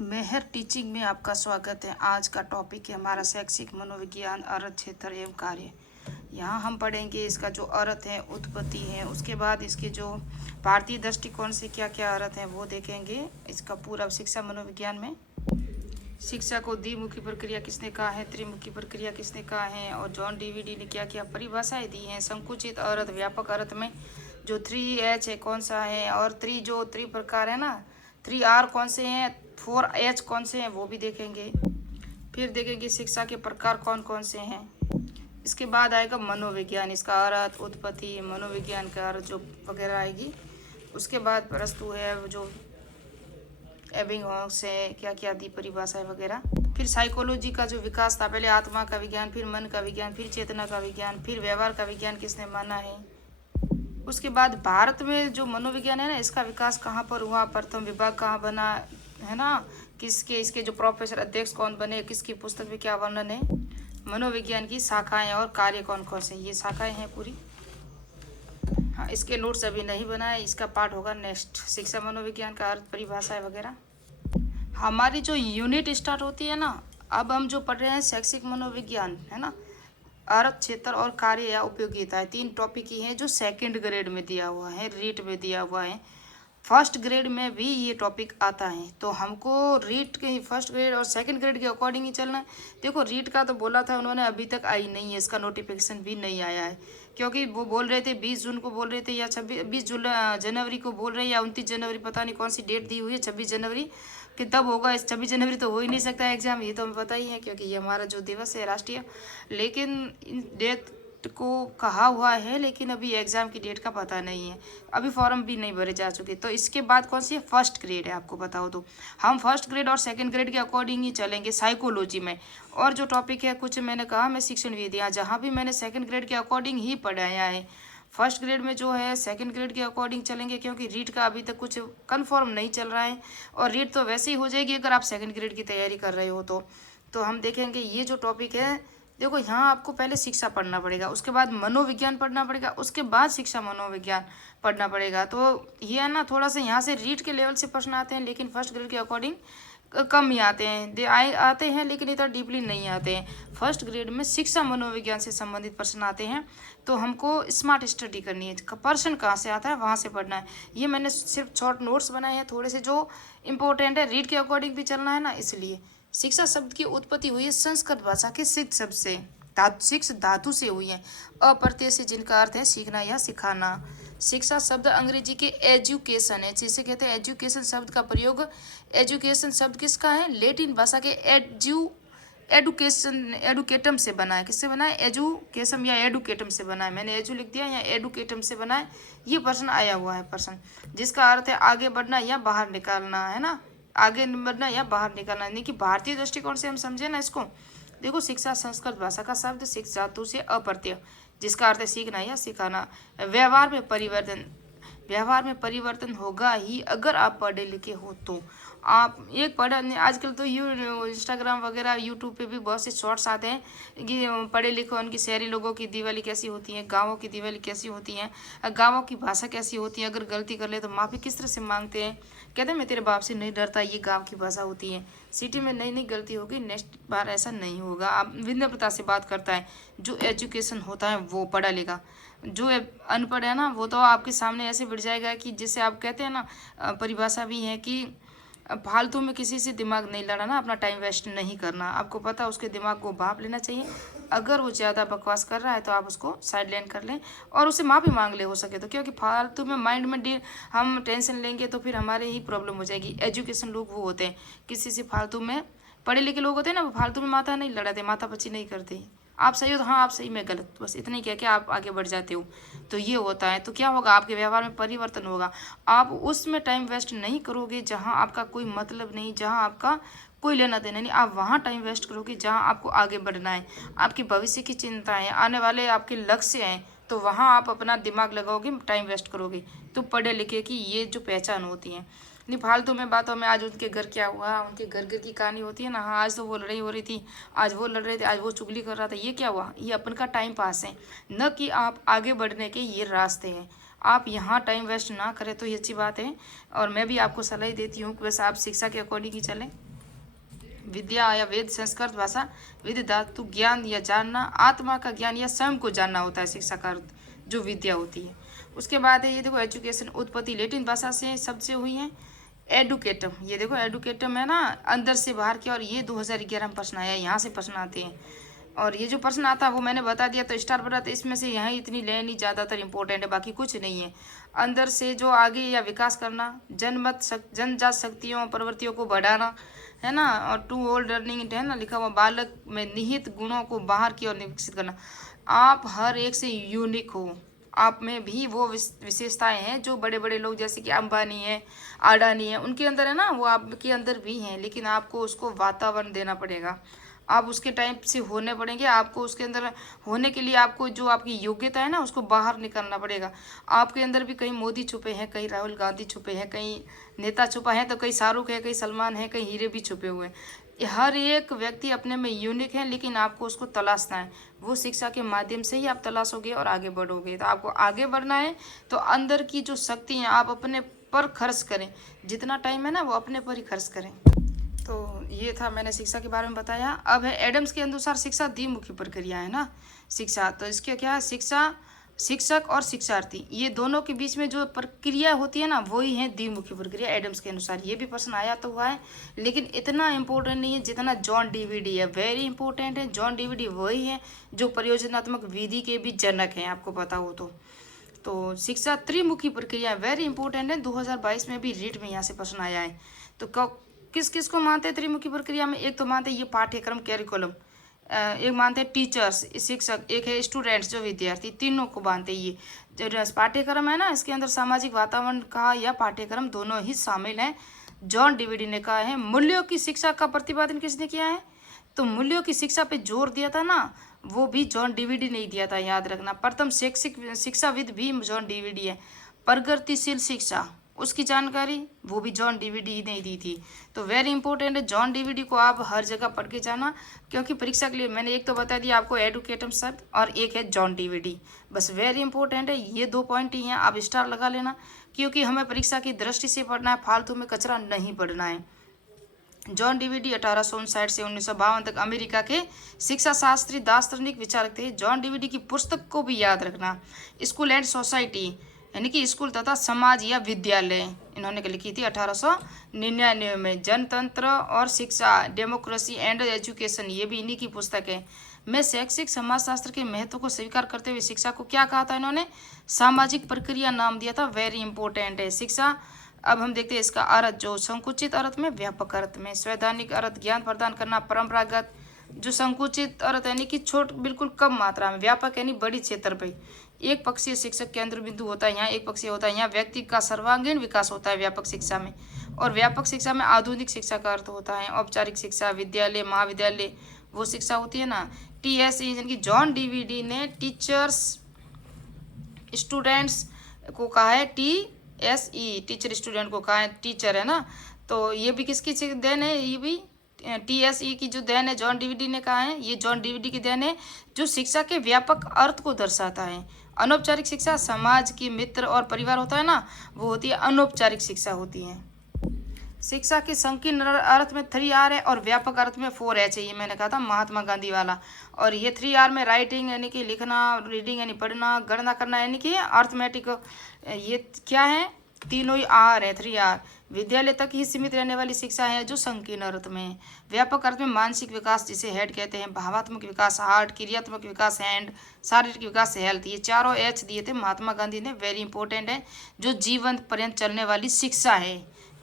मेहर teaching में आपका स्वागत है। आज का टॉपिक है हमारा शैक्षिक मनोविज्ञान, अर्थ, क्षेत्र एवं कार्य। यहाँ हम पढ़ेंगे इसका जो अर्थ है, उत्पत्ति है, उसके बाद इसके जो भारतीय दृष्टिकोण से क्या क्या अर्थ है वो देखेंगे। इसका पूरा शिक्षा मनोविज्ञान में शिक्षा को द्विमुखी प्रक्रिया किसने कहा है, त्रिमुखी प्रक्रिया किसने कहा है, और जॉन डीवीडी ने क्या क्या परिभाषाएं दी हैं। संकुचित अर्थ, व्यापक अर्थ में जो 3H है कौन सा है, और त्रि प्रकार है ना, 3R कौन से हैं, 4H कौन से हैं वो भी देखेंगे। फिर देखेंगे शिक्षा के प्रकार कौन कौन से हैं। इसके बाद आएगा मनोविज्ञान, इसका अर्थ, उत्पत्ति, मनोविज्ञान का अर्थ जो वगैरह आएगी। उसके बाद वस्तु है जो एबिंगहॉस है, क्या क्या दी परिभाषाएं वगैरह। फिर साइकोलॉजी का जो विकास था, पहले आत्मा का विज्ञान, फिर मन का विज्ञान, फिर चेतना का विज्ञान, फिर व्यवहार का विज्ञान किसने माना है। उसके बाद भारत में जो मनोविज्ञान है ना, इसका विकास कहाँ पर हुआ, प्रथम विभाग कहाँ बना है ना, किसके इसके जो प्रोफेसर अध्यक्ष कौन बने, किसकी पुस्तक में क्या वर्णन है, मनोविज्ञान की शाखाएं और कार्य कौन कौन से, ये शाखाएं हैं पूरी। हाँ, इसके नोट्स अभी नहीं बनाए, इसका पार्ट होगा नेक्स्ट, शिक्षा मनोविज्ञान का अर्थ, परिभाषाएं वगैरह। हमारी जो यूनिट स्टार्ट होती है ना, अब हम जो पढ़ रहे हैं शैक्षिक मनोविज्ञान है ना, अर्थ, क्षेत्र और कार्य या उपयोगिता है, 3 टॉपिक ही हैं जो सेकंड ग्रेड में दिया हुआ है, रीट में दिया हुआ है। फर्स्ट ग्रेड में भी ये टॉपिक आता है, तो हमको रीट के फर्स्ट ग्रेड और सेकंड ग्रेड के अकॉर्डिंग ही चलना है। देखो रीट का तो बोला था उन्होंने, अभी तक आई नहीं है, इसका नोटिफिकेशन भी नहीं आया है, क्योंकि वो बोल रहे थे 20 जून को बोल रहे थे, या 20 जनवरी को बोल रहे हैं, या 29 जनवरी, पता नहीं कौन सी डेट दी हुई है, 26 जनवरी कि तब होगा। 26 जनवरी तो हो ही नहीं सकता एग्जाम, ये तो हमें पता ही है, क्योंकि ये हमारा जो दिवस है राष्ट्रीय। लेकिन डेट को कहा हुआ है, लेकिन अभी एग्जाम की डेट का पता नहीं है, अभी फॉर्म भी नहीं भरे जा चुके। तो इसके बाद कौन सी है, फर्स्ट ग्रेड है, आपको बताओ तो हम फर्स्ट ग्रेड और सेकंड ग्रेड के अकॉर्डिंग ही चलेंगे साइकोलॉजी में। और जो टॉपिक है कुछ मैंने कहा मैं शिक्षण विधियाँ, जहाँ भी मैंने सेकंड ग्रेड के अकॉर्डिंग ही पढ़ाया है। फर्स्ट ग्रेड में जो है सेकंड ग्रेड के अकॉर्डिंग चलेंगे, क्योंकि रीट का अभी तक कुछ कंफर्म नहीं चल रहा है, और रीट तो वैसे ही हो जाएगी अगर आप सेकंड ग्रेड की तैयारी कर रहे हो तो हम देखेंगे ये जो टॉपिक है। देखो यहाँ आपको पहले शिक्षा पढ़ना पड़ेगा, उसके बाद मनोविज्ञान पढ़ना पड़ेगा, उसके बाद शिक्षा मनोविज्ञान पढ़ना पड़ेगा। तो ये है ना, थोड़ा सा यहाँ से रीट के लेवल से प्रश्न आते हैं, लेकिन फर्स्ट ग्रेड के अकॉर्डिंग कम ही आते हैं, आते हैं लेकिन इतना डीपली नहीं आते हैं। फर्स्ट ग्रेड में शिक्षा मनोविज्ञान से संबंधित प्रश्न आते हैं, तो हमको स्मार्ट स्टडी करनी है, प्रश्न कहाँ से आता है वहाँ से पढ़ना है। ये मैंने सिर्फ शॉर्ट नोट्स बनाए हैं थोड़े से जो इंपॉर्टेंट है, रीड के अकॉर्डिंग भी चलना है ना, इसलिए। शिक्षा शब्द की उत्पत्ति हुई है संस्कृत भाषा के सिक्ष शब्द से, शिक्ष धातु से हुई है, अप्रत्यय से, जिनका अर्थ है सीखना या सिखाना। शिक्षा शब्द अंग्रेजी के एजुकेशन है, जिसे कहते हैं एजुकेशन शब्द का प्रयोग, एजुकेशन शब्द किसका है, लेटिन भाषा के एडुकेटम से बना है, किससे बना है, एजुकेशम या एडुकेटम से बना है। मैंने एजू लिख दिया, या एडुकेटम से बना है। ये प्रश्न आया हुआ है प्रश्न, जिसका अर्थ है आगे बढ़ना या बाहर निकालना, है ना, आगे बढ़ना या बाहर निकालना, यानी कि भारतीय दृष्टिकोण से हम समझे ना इसको। देखो शिक्षा संस्कृत भाषा का शब्द शिक्ष धातु से अप्रत्यय, जिसका अर्थ है सीखना या सिखाना। व्यवहार में परिवर्तन, व्यवहार में परिवर्तन होगा ही अगर आप पढ़े लिखे हो तो। आप एक पढ़े, आजकल तो इंस्टाग्राम वगैरह यूट्यूब पे भी बहुत से शॉर्ट्स आते हैं कि पढ़े लिखे उनकी शहरी लोगों की दिवाली कैसी होती है, गाँवों की दिवाली कैसी होती है, गाँवों की भाषा कैसी होती है, अगर गलती कर ले तो माफ़ी किस तरह से मांगते हैं। कहते हैं मैं तेरे बाप से नहीं डरता, ये गाँव की भाषा होती है। सिटी में नई नई गलती होगी, नेक्स्ट बार ऐसा नहीं होगा। आप विनम्रता से बात करता है, जो एजुकेशन होता है वो पढ़ा लिखा। जो अनपढ़ है ना, वो तो आपके सामने ऐसे बढ़ जाएगा कि जिसे आप कहते हैं ना, परिभाषा भी है कि फालतू में किसी से दिमाग नहीं लड़ाना, अपना टाइम वेस्ट नहीं करना। आपको पता है उसके दिमाग को भाप लेना चाहिए, अगर वो ज़्यादा बकवास कर रहा है तो आप उसको साइड लाइन कर लें और उससे माफ़ी मांग ले हो सके तो, क्योंकि फालतू में माइंड में हम टेंशन लेंगे तो फिर हमारे ही प्रॉब्लम हो जाएगी। एजुकेशन लोग वो होते हैं, किसी से फालतू में, पढ़े लिखे लोग होते हैं ना, वो फालतू में माथा नहीं लड़ाते, माथा पच्ची नहीं करते। आप सही हो तो हाँ आप सही, मैं गलत, बस इतना ही कह के आप आगे बढ़ जाते हो, तो ये होता है। तो क्या होगा, आपके व्यवहार में परिवर्तन होगा। आप उसमें टाइम वेस्ट नहीं करोगे जहाँ आपका कोई मतलब नहीं, जहाँ आपका कोई लेना देना नहीं। आप वहाँ टाइम वेस्ट करोगे जहाँ आपको आगे बढ़ना है, आपके भविष्य की चिंता है, आने वाले आपके लक्ष्य हैं, तो वहाँ आप अपना दिमाग लगाओगे, टाइम वेस्ट करोगे। तो पढ़े लिखे की ये जो पहचान होती है। नहीं फालतू में बातों में, आज उनके घर क्या हुआ, उनके घर घर की कहानी होती है ना, हाँ आज तो वो लड़ाई हो रही थी, आज वो लड़ रहे थे, आज वो चुगली कर रहा था, ये क्या हुआ, ये अपन का टाइम पास है, न कि आप आगे बढ़ने के ये रास्ते हैं। आप यहाँ टाइम वेस्ट ना करें तो ये अच्छी बात है। और मैं भी आपको सलाह देती हूँ कि बस आप शिक्षा के अकॉर्डिंग ही चलें। विद्या या वेद संस्कृत भाषा, विद धातु ज्ञान या जानना, आत्मा का ज्ञान या स्वयं को जानना होता है शिक्षा का अर्थ, जो विद्या होती है। उसके बाद है ये देखो एजुकेशन, उत्पत्ति लेटिन भाषा से शब्द से हुई है। एडुकेटम, ये देखो एडुकेटम है ना, अंदर से बाहर की, और ये 2011 में प्रश्न आया, यहाँ से प्रश्न आते हैं। और ये जो प्रश्न आता है वो मैंने बता दिया, तो स्टार बना, तो इसमें से यहाँ इतनी लेनी ज़्यादातर इंपॉर्टेंट है, बाकी कुछ नहीं है। अंदर से जो आगे या विकास करना, जनजात शक्तियों और प्रवृत्तियों को बढ़ाना, है ना, और टू ओल्ड लर्निंग है ना लिखा हुआ, बालक में निहित गुणों को बाहर की ओर विकसित करना। आप हर एक से यूनिक हो, आप में भी वो विशेषताएं हैं जो बड़े बड़े लोग जैसे कि अंबानी है, अडानी है, उनके अंदर है ना, वो आपके अंदर भी हैं, लेकिन आपको उसको वातावरण देना पड़ेगा, आप उसके टाइप से होने पड़ेंगे। आपको उसके अंदर होने के लिए आपको जो आपकी योग्यता है ना, उसको बाहर निकालना पड़ेगा। आपके अंदर भी कहीं मोदी छुपे हैं, कहीं राहुल गांधी छुपे हैं, कहीं नेता छुपा है, तो कहीं शाहरुख है, कहीं सलमान है, कहीं हीरे भी छुपे हुए हैं। हर एक व्यक्ति अपने में यूनिक है, लेकिन आपको उसको तलाशना है। वो शिक्षा के माध्यम से ही आप तलाशोगे और आगे बढ़ोगे। तो आपको आगे बढ़ना है तो अंदर की जो शक्ति है आप अपने पर खर्च करें, जितना टाइम है ना वो अपने पर ही खर्च करें। तो ये था, मैंने शिक्षा के बारे में बताया। अब है एडम्स के अनुसार शिक्षा द्विमुखी प्रक्रिया है ना शिक्षा, तो इसके क्या है, शिक्षा, शिक्षक और शिक्षार्थी, ये दोनों के बीच में जो प्रक्रिया होती है ना वही है द्विमुखी प्रक्रिया एडम्स के अनुसार। ये भी प्रश्न आया तो हुआ है, लेकिन इतना इम्पोर्टेंट नहीं है जितना जॉन डीवीडी है। वेरी इंपॉर्टेंट है। जॉन डीवीडी वही है जो परियोजनात्मक विधि के भी जनक हैं, आपको पता हो तो शिक्षा त्रिमुखी प्रक्रिया वेरी इंपॉर्टेंट है। 2022 में भी रीट में यहाँ से प्रश्न आया है। तो किस किस को मानते हैं त्रिमुखी प्रक्रिया में? एक तो मानते हैं ये पाठ्यक्रम कैरिकुलम, एक मानते हैं टीचर्स शिक्षक, एक है स्टूडेंट्स जो विद्यार्थी, तीनों को मानते हैं। ये जो पाठ्यक्रम है ना, इसके अंदर सामाजिक वातावरण का या पाठ्यक्रम दोनों ही शामिल हैं। जॉन डीवीडी ने कहा है। मूल्यों की शिक्षा का प्रतिपादन किसने किया है? तो मूल्यों की शिक्षा पे जोर दिया था ना, वो भी जॉन डीवीडी ने दिया था, याद रखना। प्रथम शैक्षिक शिक्षाविद भी जॉन डीवीडी है। प्रगतिशील शिक्षा, उसकी जानकारी वो भी जॉन डीवीडी ने दी थी। तो वेरी इंपॉर्टेंट है, जॉन डीवीडी को आप हर जगह पढ़ के जाना, क्योंकि परीक्षा के लिए मैंने एक तो बता दिया आपको एडुकेटम शब्द, और एक है जॉन डीवीडी, बस वेरी इंपॉर्टेंट है। ये 2 पॉइंट ही हैं, आप स्टार लगा लेना, क्योंकि हमें परीक्षा की दृष्टि से पढ़ना है, फालतू में कचरा नहीं पढ़ना है। जॉन डीवीडी 1859 से 1952 तक अमेरिका के शिक्षा शास्त्री दार्शनिक विचारक थे। जॉन डीवीडी की पुस्तक को भी याद रखना, स्कूल एंड सोसाइटी, यानी कि स्कूल तथा समाज या विद्यालय, इन्होंने लिखी थी 1899 में। जनतंत्र और शिक्षा, डेमोक्रेसी एंड एजुकेशन, ये भी इन्हीं की पुस्तक है। मैं शैक्षिक समाजशास्त्र के महत्व को स्वीकार करते हुए शिक्षा को क्या कहा था इन्होंने? सामाजिक प्रक्रिया नाम दिया था। वेरी इंपॉर्टेंट है शिक्षा। अब हम देखते हैं इसका अर्थ, जो संकुचित अर्थ में, व्यापक अर्थ में। संवैधानिक अर्थ, ज्ञान प्रदान करना। परंपरागत, जो संकुचित अर्थ यानी कि छोट, बिल्कुल कम मात्रा में। व्यापक यानी बड़ी क्षेत्र पे। एक पक्षीय शिक्षक केंद्र बिंदु होता है, यहाँ एक पक्षीय होता है, यहाँ व्यक्ति का सर्वांगीण विकास होता है व्यापक शिक्षा में। और व्यापक शिक्षा में आधुनिक शिक्षा का अर्थ होता है औपचारिक शिक्षा, विद्यालय, महाविद्यालय, वो शिक्षा होती है ना। TSE यानी कि जॉन डीवीडी ने टीचर्स स्टूडेंट्स को कहा है TSE, टीचर स्टूडेंट को कहा है, टीचर है ना। तो ये भी किसकी देन है? ये भी TSE की जो देन है, जॉन डीवीडी ने कहा है, ये जॉन डीवीडी की देन है, जो शिक्षा के व्यापक अर्थ को दर्शाता है। अनौपचारिक शिक्षा समाज की मित्र और परिवार होता है ना, वो होती है अनौपचारिक शिक्षा होती है। शिक्षा के संकीर्ण अर्थ में 3R है और व्यापक अर्थ में 4H है, ये मैंने कहा था महात्मा गांधी वाला। और ये 3R में राइटिंग यानी कि लिखना, रीडिंग यानी पढ़ना, गणना करना यानी कि अर्थमेटिक, ये क्या है? तीनों ही R है, 3R। विद्यालय तक ही सीमित रहने वाली शिक्षा है जो संकीर्ण अर्थ में। व्यापक अर्थ में मानसिक विकास जिसे हेड कहते हैं, भावात्मक विकास हार्ट, क्रियात्मक विकास हैंड, शारीरिक विकास हेल्थ, ये चारों H दिए थे महात्मा गांधी ने। वेरी इंपॉर्टेंट है, जो जीवन पर्यंत चलने वाली शिक्षा है,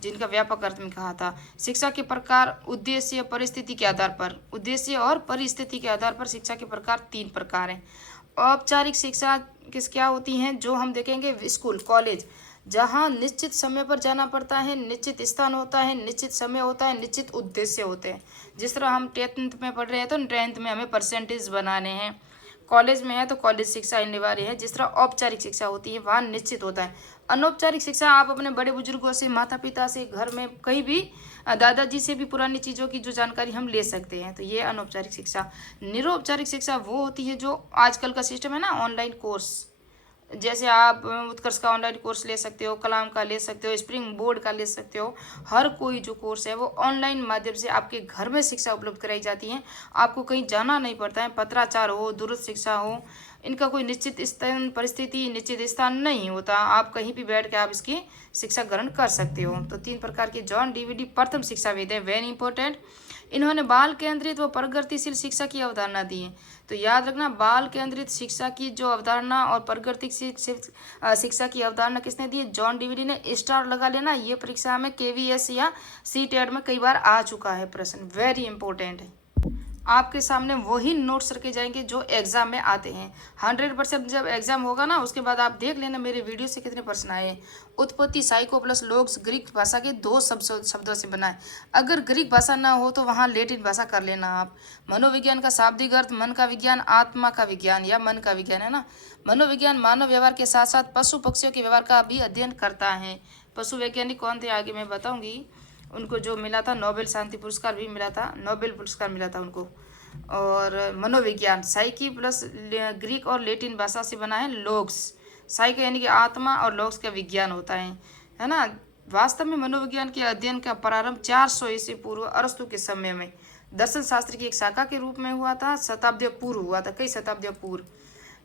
जिनका व्यापक अर्थ में कहा था। शिक्षा के प्रकार, उद्देश्य, परिस्थिति के आधार पर, उद्देश्य और परिस्थिति के आधार पर शिक्षा के प्रकार 3 प्रकार हैं। औपचारिक शिक्षा क्या होती हैं? जो हम देखेंगे स्कूल, कॉलेज, जहाँ निश्चित समय पर जाना पड़ता है, निश्चित स्थान होता है, निश्चित समय होता है, निश्चित उद्देश्य होते हैं। जिस तरह हम 10th में पढ़ रहे हैं तो 10th में हमें परसेंटेज बनाने हैं। कॉलेज में है तो कॉलेज शिक्षा अनिवार्य है। जिस तरह औपचारिक शिक्षा होती है वहाँ निश्चित होता है। अनौपचारिक शिक्षा आप अपने बड़े बुजुर्गों से, माता पिता से, घर में कहीं भी, दादाजी से भी पुरानी चीज़ों की जो जानकारी हम ले सकते हैं, तो ये अनौपचारिक शिक्षा। निरौपचारिक शिक्षा वो होती है जो आजकल का सिस्टम है ना, ऑनलाइन कोर्स, जैसे आप उत्कर्ष का ऑनलाइन कोर्स ले सकते हो, कलाम का ले सकते हो, स्प्रिंग बोर्ड का ले सकते हो। हर कोई जो कोर्स है वो ऑनलाइन माध्यम से आपके घर में शिक्षा उपलब्ध कराई जाती है। आपको कहीं जाना नहीं पड़ता है। पत्राचार हो, दूरस्थ शिक्षा हो, इनका कोई निश्चित स्थान परिस्थिति, निश्चित स्थान नहीं होता। आप कहीं भी बैठ के आप इसकी शिक्षा ग्रहण कर सकते हो। तो 3 प्रकार के जॉन डीवीडी प्रथम शिक्षाविद है, वेरी इंपॉर्टेंट। इन्होंने बाल केंद्रित व प्रगतिशील शिक्षा की अवधारणा दी है। तो याद रखना, बाल केंद्रित शिक्षा की जो अवधारणा और प्रगतिशील शिक्षा की अवधारणा किसने दी है? जॉन डीवीडी ने। स्टार लगा लेना, ये परीक्षा में केवीएस या सीटेट में कई बार आ चुका है प्रश्न, वेरी इंपॉर्टेंट है। आपके सामने वही नोट्स रखे जाएंगे जो एग्जाम में आते हैं। 100% जब एग्जाम होगा ना, उसके बाद आप देख लेना मेरे वीडियो से कितने प्रश्न आए। उत्पत्ति साइको प्लस लोग्स ग्रीक भाषा के 2 शब्दों से बना है। अगर ग्रीक भाषा ना हो तो वहाँ लेटिन भाषा कर लेना आप। मनोविज्ञान का शाब्दिक अर्थ मन का विज्ञान, आत्मा का विज्ञान या मन का विज्ञान है ना। मनोविज्ञान मानव व्यवहार के साथ साथ पशु पक्षियों के व्यवहार का भी अध्ययन करता है। पशु वैज्ञानिक कौन थे आगे मैं बताऊंगी। उनको जो मिला था नोबेल शांति पुरस्कार भी मिला था, नोबेल पुरस्कार मिला था उनको। और मनोविज्ञान साइकी प्लस ग्रीक और लेटिन भाषा से बना है लोग्स। साइको यानी कि आत्मा और लोग्स का विज्ञान होता है ना। वास्तव में मनोविज्ञान के अध्ययन का प्रारंभ 400 ईस्वी पूर्व अरस्तु के समय में दर्शन शास्त्र की एक शाखा के रूप में हुआ था। शताब्दियों पूर्व हुआ था, कई शताब्दियों पूर्व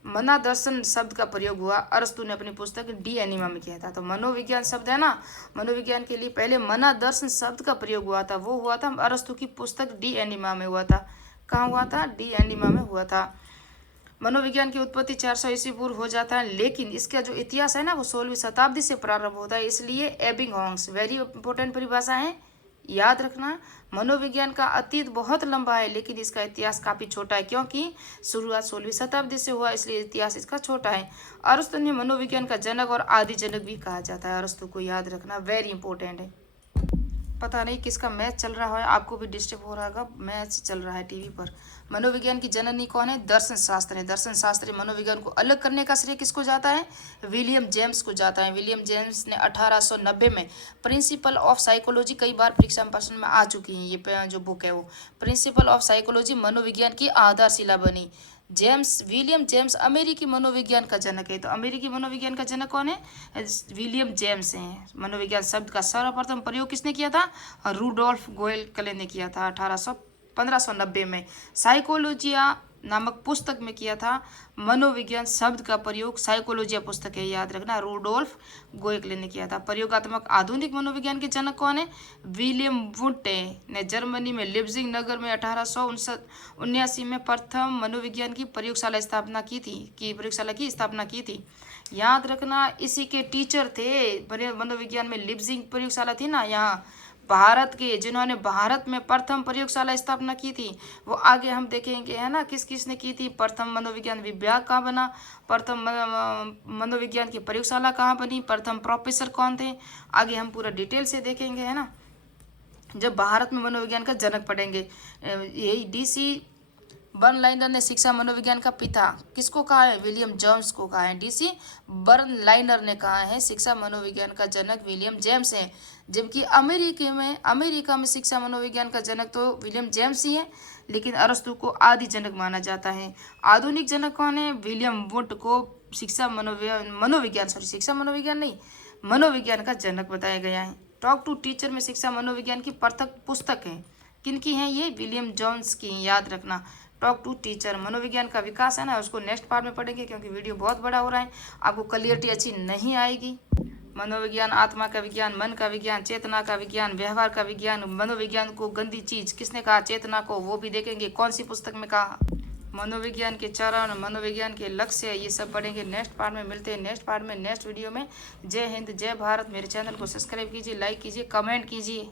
मना दर्शन शब्द का प्रयोग हुआ। अरस्तु ने अपनी पुस्तक डी एनिमा में किया था। तो मनोविज्ञान शब्द है ना, मनोविज्ञान के लिए पहले मना दर्शन शब्द का प्रयोग हुआ था, वो हुआ था अरस्तु की पुस्तक डी एनिमा में हुआ था। कहाँ हुआ था? डी एनिमा में हुआ था। मनोविज्ञान की उत्पत्ति 400 ईस्वी पूर्व हो जाता है, लेकिन इसका जो इतिहास है ना वो 16वीं शताब्दी से प्रारंभ होता है। इसलिए एबिंगहॉस वेरी इंपॉर्टेंट परिभाषा है, याद रखना। मनोविज्ञान का अतीत बहुत लंबा है लेकिन इसका इतिहास काफ़ी छोटा है, क्योंकि शुरुआत 16वीं शताब्दी से हुआ, इसलिए इतिहास इसका छोटा है। अरस्तु ने मनोविज्ञान का जनक और आदि जनक भी कहा जाता है अरस्तु को, याद रखना, वेरी इंपॉर्टेंट है। पता नहीं किसका मैच चल रहा है, आपको भी डिस्टर्ब हो रहा होगा, मैच चल रहा है टीवी पर। मनोविज्ञान की जननी कौन है? दर्शन शास्त्र है। दर्शन शास्त्र मनोविज्ञान को अलग करने का श्रेय किसको जाता है? विलियम जेम्स को जाता है। विलियम जेम्स ने 1890 में प्रिंसिपल ऑफ साइकोलॉजी, कई बार परीक्षा में प्रश्न में आ चुकी है ये जो बुक है वो, प्रिंसिपल ऑफ साइकोलॉजी मनोविज्ञान की आधारशिला बनी। विलियम जेम्स अमेरिकी मनोविज्ञान का जनक है। तो अमेरिकी मनोविज्ञान का जनक कौन है? विलियम जेम्स हैं। मनोविज्ञान शब्द का सर्वप्रथम प्रयोग किसने किया था? रूडोल्फ गोएकले ने किया था 1590 में। साइकोलॉजिया नामक पुस्तक में किया था। मनोविज्ञान शब्द का प्रयोग, साइकोलॉजिया पुस्तक है, याद रखना, रूडोल्फ गोएकले ने किया था। प्रयोगात्मक आधुनिक मनोविज्ञान के जनक कौन है? विलियम वुंट ने जर्मनी में लिप्जिग नगर में 1879 में प्रथम मनोविज्ञान की प्रयोगशाला की स्थापना की थी। याद रखना, इसी के टीचर थे मनोविज्ञान में। लिप्जिग प्रयोगशाला थी ना यहाँ भारत के, जिन्होंने भारत में प्रथम प्रयोगशाला स्थापना की थी, वो आगे हम देखेंगे, है ना, किस किसने की थी। प्रथम मनोविज्ञान विभाग कहाँ बना, प्रथम मनोविज्ञान की प्रयोगशाला कहाँ बनी, प्रथम प्रोफेसर कौन थे, आगे हम पूरा डिटेल से देखेंगे, है ना, जब भारत में मनोविज्ञान का जनक पढ़ेंगे। यही DC बर्नलाइनर ने शिक्षा मनोविज्ञान का पिता किसको कहा है? विलियम जेम्स को कहा है। DC बर्नलाइनर ने कहा है शिक्षा मनोविज्ञान का जनक विलियम जेम्स है, जबकि अमेरिका में शिक्षा मनोविज्ञान का जनक तो विलियम जेम्स ही है, लेकिन अरस्तु को आदि जनक माना जाता है। आधुनिक जनक कौन है? विलियम वुड को शिक्षा मनोविज्ञान का जनक बताया गया है। टॉक टू टीचर में शिक्षा मनोविज्ञान की पृथक पुस्तक है, किनकी है ये? विलियम जेम्स की, याद रखना। टॉक टू टीचर मनोविज्ञान का विकास है ना, उसको नेक्स्ट पार्ट में पढ़ेंगे क्योंकि वीडियो बहुत बड़ा हो रहा है, आपको क्लियरिटी अच्छी नहीं आएगी। मनोविज्ञान आत्मा का विज्ञान, मन का विज्ञान, चेतना का विज्ञान, व्यवहार का विज्ञान। मनोविज्ञान को गंदी चीज किसने कहा? चेतना को, वो भी देखेंगे कौन सी पुस्तक में कहा। मनोविज्ञान के चरण, मनोविज्ञान के लक्ष्य, ये सब पढ़ेंगे नेक्स्ट पार्ट में। मिलते हैं नेक्स्ट पार्ट में, नेक्स्ट वीडियो में। जय हिंद, जय भारत। मेरे चैनल को सब्सक्राइब कीजिए, लाइक कीजिए, कमेंट कीजिए।